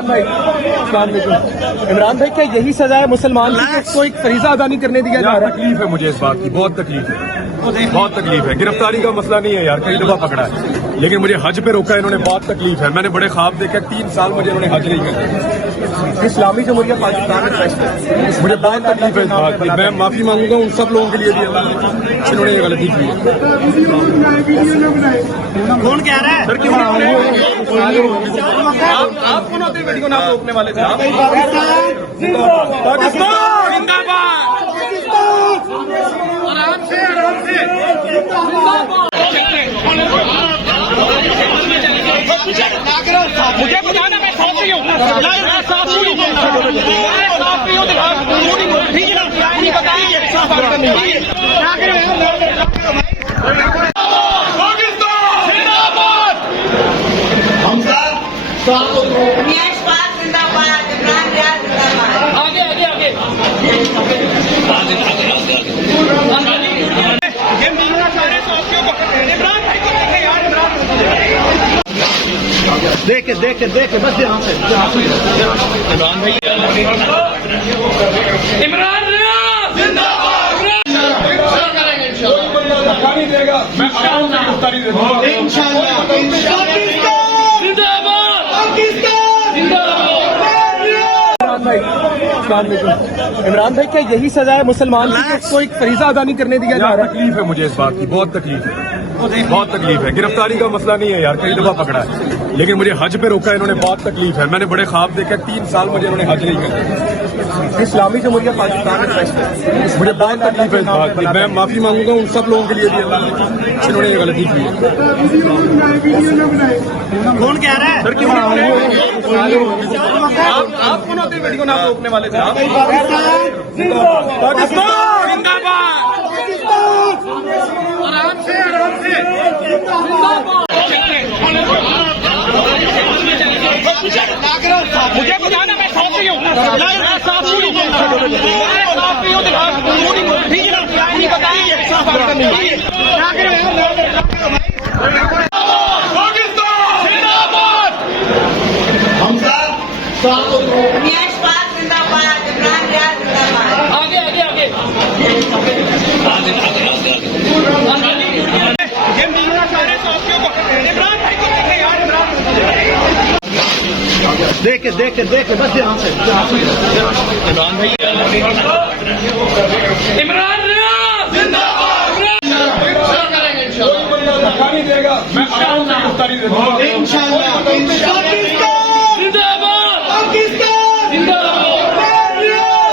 इमरान भाई, इमरान भाई, क्या यही सजा है मुसलमान की कि कोई फरीजा अदा नहीं करने दिया जा रहा? तकलीफ है मुझे इस बात की, बहुत तकलीफ है, बहुत तकलीफ है। गिरफ्तारी का मसला नहीं है यार, कई दफा पकड़ा है, लेकिन मुझे हज पे रोका है इन्होंने, बहुत तकलीफ है। मैंने बड़े ख्वाब देखे, 3 साल मुझे इन्होंने हज नहीं करने। इस्लामी जमहूरिया पाकिस्तान में मुझे बहुत तकलीफ है इस बात की। मैं माफी मांगूंगा उन सब लोगों के लिए भी, इन्होंने ये गलती की है। कौन कह रहा है? सर क्यों आप कौन होते वीडियो ना रोकने वाले थे? पाकिस्तान जिंदाबाद, आराम से मुझे बताना, मैं साथी हूँ, मैं साथी हूँ, ठीक है ना? नहीं बताइए आगे आगे आगे ये मीना सारे साथियों को इमरान भाई को देखे यार, देखे देखे देखे बस यहाँ से इमरान भाई, इमरान जिंदाबाद, नहीं देगा, मैं आराम से गिरफ्तारी दे दूंगा इंशाल्लाह। जिंदाबाद, इमरान भाई, क्या यही सजा है मुसलमान की कि कोई फरीजा अदा नहीं करने दिया जा रहा? तकलीफ है मुझे इस बात की, बहुत तकलीफ है, बहुत तकलीफ है। गिरफ्तारी का मसला नहीं है यार, कई दफा पकड़ा है, लेकिन मुझे हज पे रोका है इन्होंने, बहुत तकलीफ है। मैंने बड़े ख्वाब देखे, 3 साल मुझे इन्होंने हज नहीं करने। इस्लामी जमहूरिया पाकिस्तान में मुझे बहुत तकलीफ है इस बात की। मैं माफी मांगूंगा उन सब लोगों के लिए भी, इन्होंने ये गलती की है। कौन कह रहा है? सर क्यों आप कौन होते वीडियो ना रोकने वाले थे? पाकिस्तान जिंदाबाद, आराम से मुझे बताना, मैं साथी हूँ, मैं साथी हूँ, ठीक है ना? नहीं बताइए आगे आगे आगे ये मीना सारे साथियों को इमरान भाई को देखे यार, देखे देखे देखे बस यहाँ से इमरान भाई, इमरान जिंदाबाद, नहीं देगा, मैं आराम से गिरफ्तारी दे दूंगा इंशाल्लाह। जिंदाबाद,